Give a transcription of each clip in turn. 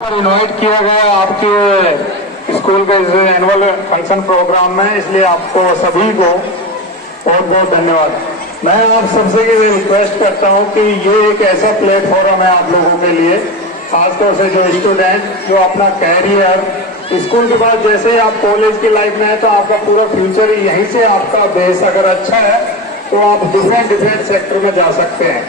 पर इनवाइट किया गया आपके स्कूल के इस एनुअल फंक्शन प्रोग्राम में, इसलिए आपको सभी को बहुत बहुत धन्यवाद। मैं आप सबसे ये रिक्वेस्ट करता हूं कि ये एक ऐसा प्लेटफॉर्म है आप लोगों के लिए, खासतौर से जो स्टूडेंट जो अपना कैरियर स्कूल के बाद जैसे ही आप कॉलेज की लाइफ में है तो आपका पूरा फ्यूचर यहीं से, आपका बेस अगर अच्छा है तो आप डिफरेंट सेक्टर में जा सकते हैं,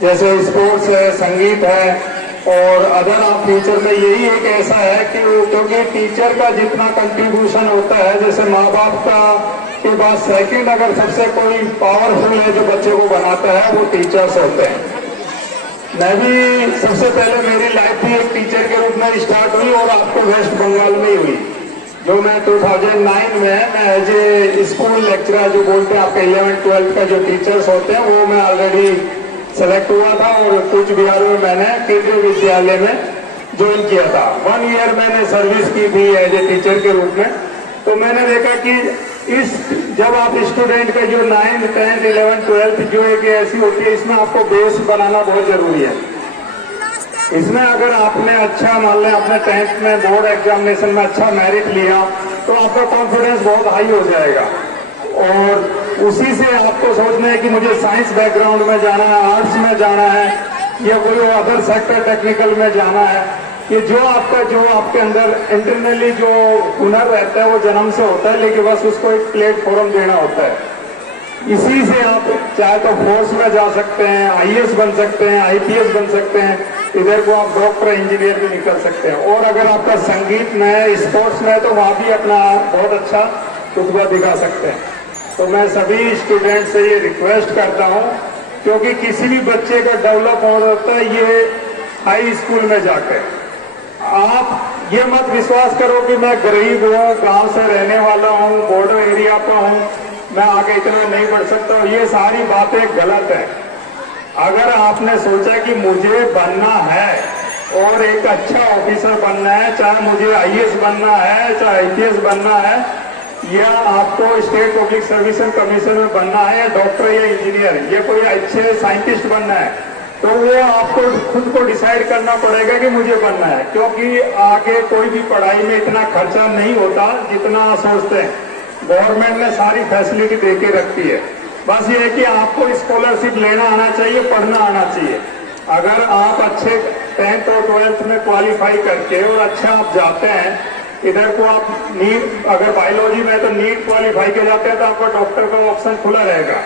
जैसे स्पोर्ट्स है, संगीत है, और अगर आप फ्यूचर में यही एक ऐसा है कि क्योंकि टीचर का जितना कंट्रीब्यूशन होता है, जैसे माँ बाप का के बाद सेकंड अगर सबसे कोई पावरफुल है जो बच्चे को बनाता है वो टीचर्स होते हैं। मैं भी सबसे पहले मेरी लाइफ भी एक टीचर के रूप में स्टार्ट हुई और आपको वेस्ट बंगाल में ही हुई, जो मैं 2009 में मैं एज ए स्कूल लेक्चरर जो बोलते हैं आपके 11th-12th का जो टीचर्स होते हैं वो मैं ऑलरेडी सेलेक्ट हुआ था और कुछ बिहार में मैंने केंद्रीय विद्यालय में ज्वाइन किया था। 1 ईयर मैंने सर्विस की थी एज ए टीचर के रूप में। तो मैंने देखा कि इस जब आप स्टूडेंट का जो 9th, 10th, 11th, 12th जो एक ऐसी होती है, इसमें आपको बेस बनाना बहुत जरूरी है। इसमें अगर आपने अच्छा मान लें अपने 10th में बोर्ड एग्जामिनेशन में अच्छा मेरिट लिया तो आपका कॉन्फिडेंस बहुत हाई हो जाएगा और उसी से आपको सोचना है कि मुझे साइंस बैकग्राउंड में जाना है, आर्ट्स में जाना है या कोई अदर सेक्टर टेक्निकल में जाना है। ये जो आपके अंदर इंटरनली जो हुनर रहता है वो जन्म से होता है, लेकिन बस उसको एक प्लेटफॉर्म देना होता है। इसी से आप चाहे तो फोर्स में जा सकते हैं, आईएएस बन सकते हैं, आईपीएस बन सकते हैं, इधर को आप डॉक्टर इंजीनियर भी निकल सकते हैं। और अगर आपका संगीत में है, स्पोर्ट्स में है तो वहां भी अपना बहुत अच्छा रुतबा दिखा सकते हैं। तो मैं सभी स्टूडेंट से ये रिक्वेस्ट करता हूं, क्योंकि किसी भी बच्चे का डेवलप हो जाता है ये हाई स्कूल में जाकर। आप ये मत विश्वास करो कि मैं गरीब हूँ, गांव से रहने वाला हूँ, बॉर्डर एरिया का हूँ, मैं आगे इतना नहीं बढ़ सकता, ये सारी बातें गलत है। अगर आपने सोचा कि मुझे बनना है और एक अच्छा ऑफिसर बनना है, चाहे मुझे आईएएस बनना है, चाहे आईपीएस बनना है, या आपको स्टेट पब्लिक सर्विस कमीशन में बनना है, या डॉक्टर या इंजीनियर या कोई अच्छे साइंटिस्ट बनना है, तो वो आपको खुद को डिसाइड करना पड़ेगा कि मुझे बनना है। क्योंकि आगे कोई भी पढ़ाई में इतना खर्चा नहीं होता जितना सोचते हैं। गवर्नमेंट ने सारी फैसिलिटी दे के रखी है, बस ये है कि आपको स्कॉलरशिप लेना आना चाहिए, पढ़ना आना चाहिए। अगर आप अच्छे 10th और 12th में क्वालिफाई करके और अच्छा आप जाते हैं, इधर को आप नीट, अगर बायोलॉजी में तो नीट क्वालिफाई के जाते हैं तो आपका डॉक्टर का ऑप्शन खुला रहेगा,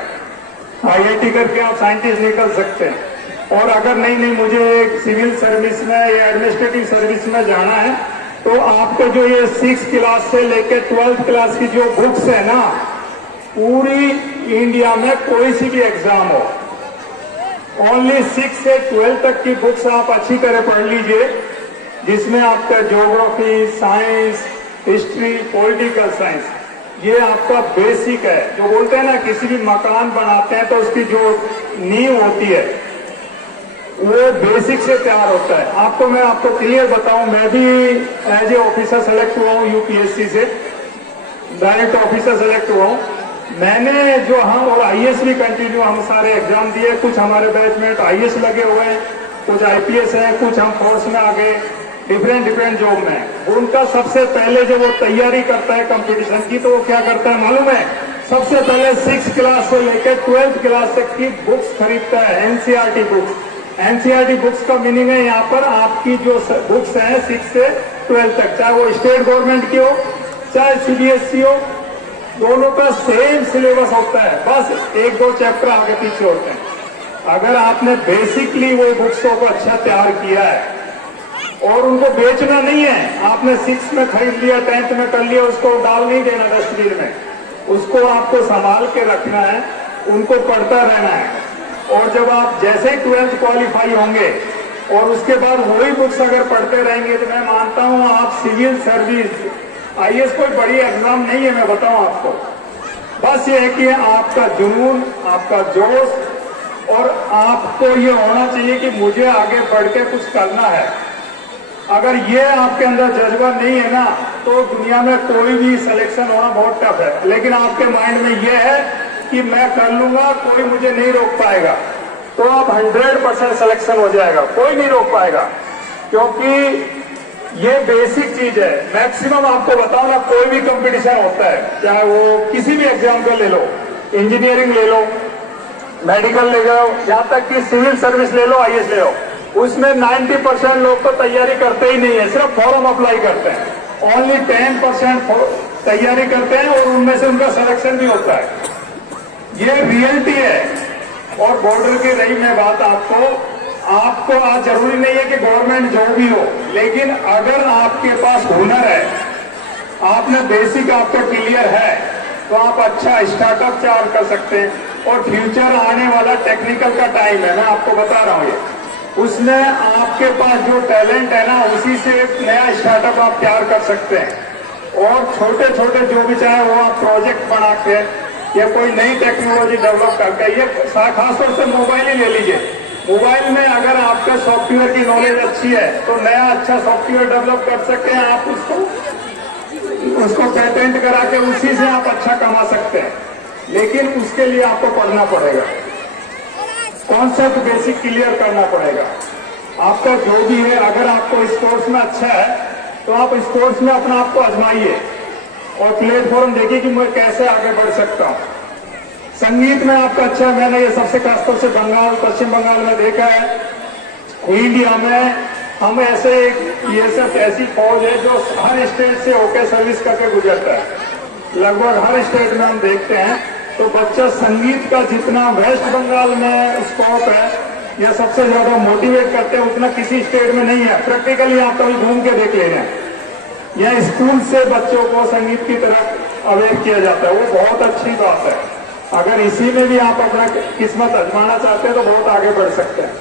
आईआईटी करके आप साइंटिस्ट निकल सकते हैं। और अगर नहीं मुझे सिविल सर्विस में या एडमिनिस्ट्रेटिव सर्विस में जाना है, तो आपको जो ये 6th क्लास से लेकर 12th क्लास की जो बुक्स है ना, पूरी इंडिया में कोई सी भी एग्जाम हो, ओनली 6 से 12 तक की बुक्स आप अच्छी तरह पढ़ लीजिए, जिसमें आपका geography, science, history, political science, ये आपका बेसिक है। जो बोलते हैं ना किसी भी मकान बनाते हैं तो उसकी जो नींव होती है वो बेसिक से तैयार होता है। मैं आपको क्लियर बताऊं, मैं भी एज ए ऑफिसर सेलेक्ट हुआ हूं यूपीएससी से, डायरेक्ट ऑफिसर सेलेक्ट हुआ हूं मैंने। जो हम और आईएएस भी कंटिन्यू हम सारे एग्जाम दिए, कुछ हमारे बैचमेट आईएएस लगे हुए हैं, कुछ आईपीएस हैं, कुछ हम फोर्स में आ गए, डिफरेंट जॉब में। उनका सबसे पहले जो वो तैयारी करता है कंपटीशन की, तो वो क्या करता है मालूम है? सबसे पहले 6th क्लास से लेकर 12th क्लास तक की बुक्स खरीदता है, एनसीईआरटी बुक्स। एनसीईआरटी बुक्स का मीनिंग है यहाँ पर आपकी जो बुक्स हैं 6 से 12 तक, चाहे वो स्टेट गवर्नमेंट की हो चाहे सीबीएसई हो, दोनों का सेम सिलेबस होता है, बस 1-2 चैप्टर आगे पीछे होते हैं। अगर आपने बेसिकली वो बुक्सों को अच्छा तैयार किया है और उनको बेचना नहीं है, आपने 6 में खरीद लिया, 10th में कर लिया, उसको डाल नहीं देना डस्टबिन में, उसको आपको संभाल के रखना है, उनको पढ़ता रहना है। और जब आप जैसे ही 12th क्वालिफाई होंगे और उसके बाद वही बुक्स अगर पढ़ते रहेंगे, तो मैं मानता हूं आप सिविल सर्विस, आईएएस कोई बड़ी एग्जाम नहीं है, मैं बताऊं आपको। बस ये है कि आपका जुनून, आपका जोश, और आपको ये होना चाहिए कि मुझे आगे बढ़ के कुछ करना है। अगर ये आपके अंदर जज्बा नहीं है ना, तो दुनिया में कोई भी सिलेक्शन होना बहुत टफ है। लेकिन आपके माइंड में ये है कि मैं कर लूंगा, कोई मुझे नहीं रोक पाएगा, तो आप 100% सिलेक्शन हो जाएगा, कोई नहीं रोक पाएगा। क्योंकि ये बेसिक चीज है। मैक्सिमम आपको बताओ ना, कोई भी कंपटीशन होता है, चाहे वो किसी भी एग्जाम का ले लो, इंजीनियरिंग ले लो, मेडिकल ले लो, यहां तक कि सिविल सर्विस ले लो, आईएएस ले लो, उसमें 90% लोग तो तैयारी करते ही नहीं है, सिर्फ फॉर्म अप्लाई करते हैं। ओनली 10% तैयारी करते हैं और उनमें से उनका सिलेक्शन भी होता है। ये रियलिटी है। और बॉर्डर की रही मैं बात आपको आज जरूरी नहीं है कि गवर्नमेंट जॉब ही हो, लेकिन अगर आपके पास हुनर है, आपने बेसिक आपका क्लियर है, तो आप अच्छा स्टार्टअप चार्ज कर सकते हैं। और फ्यूचर आने वाला टेक्निकल का टाइम है, मैं आपको बता रहा हूं ये, उसमें आपके पास जो टैलेंट है ना, उसी से एक नया स्टार्टअप आप तैयार कर सकते हैं। और छोटे छोटे जो भी चाहे वो आप प्रोजेक्ट बना के या कोई नई टेक्नोलॉजी डेवलप करके, ये खासतौर से मोबाइल ही ले लीजिए। मोबाइल में अगर आपका सॉफ्टवेयर की नॉलेज अच्छी है तो नया अच्छा सॉफ्टवेयर डेवलप कर सकते हैं आप, उसको पेटेंट करा के उसी से आप अच्छा कमा सकते हैं। लेकिन उसके लिए आपको पढ़ना पड़ेगा, कॉन्सेप्ट बेसिक क्लियर करना पड़ेगा। आपका जो भी है, अगर आपको स्पोर्ट्स में अच्छा है तो आप स्पोर्ट्स में अपना आप को आजमाइए और प्लेटफॉर्म देखिए कि मैं कैसे आगे बढ़ सकता हूं। संगीत में आपका अच्छा है, मैंने ये सबसे खासतौर से बंगाल, पश्चिम बंगाल में देखा है। इंडिया में हम ऐसे ये सब ऐसी फौज है जो हर स्टेट से होकर सर्विस करके गुजरता है, लगभग हर स्टेट में हम देखते हैं। तो बच्चा संगीत का जितना वेस्ट बंगाल में स्कोप है या सबसे ज्यादा मोटिवेट करते हैं, उतना किसी स्टेट में नहीं है। प्रैक्टिकली आप कभी घूम के देख लेना, या स्कूल से बच्चों को संगीत की तरफ अवेयर किया जाता है, वो बहुत अच्छी बात है। अगर इसी में भी आप अपना किस्मत आजमाना चाहते हैं तो बहुत आगे बढ़ सकते हैं।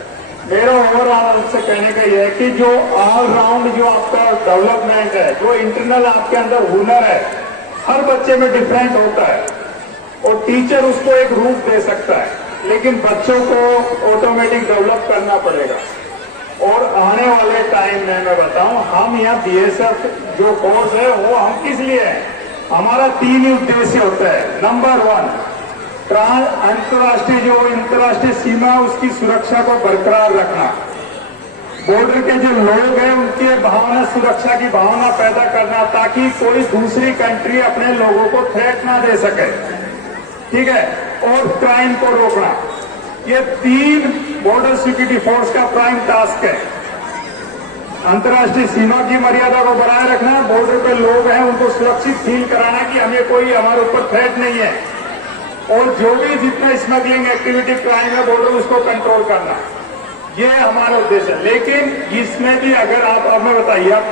मेरा ओवरऑल आपसे कहने का यह है कि जो ऑलराउंड जो आपका डेवलपमेंट है, जो इंटरनल आपके अंदर हुनर है, हर बच्चे में डिफरेंट होता है और टीचर उसको एक रूप दे सकता है, लेकिन बच्चों को ऑटोमेटिक डेवलप करना पड़ेगा। और आने वाले टाइम में मैं बताऊं, हम यहाँ बीएसएफ जो कोर्स है वो हम किस लिए है, हमारा 3 ही उद्देश्य होता है। नंबर 1, अंतर्राष्ट्रीय सीमा उसकी सुरक्षा को बरकरार रखना, बॉर्डर के जो लोग हैं उनके भावना, सुरक्षा की भावना पैदा करना, ताकि कोई दूसरी कंट्री अपने लोगों को थ्रेट ना दे सके, ठीक है, और क्राइम को रोकना। ये 3 बॉर्डर सिक्योरिटी फोर्स का प्राइम टास्क है। अंतर्राष्ट्रीय सीमा की मर्यादा को बनाए रखना, बॉर्डर पे लोग हैं उनको सुरक्षित फील कराना कि हमें कोई हमारे ऊपर थ्रेट नहीं है, और जो भी जितना स्मगलिंग एक्टिविटी क्राइम है बॉर्डर उसको कंट्रोल करना, ये हमारा उद्देश्य है। लेकिन इसमें भी अगर आप हमें बताइए,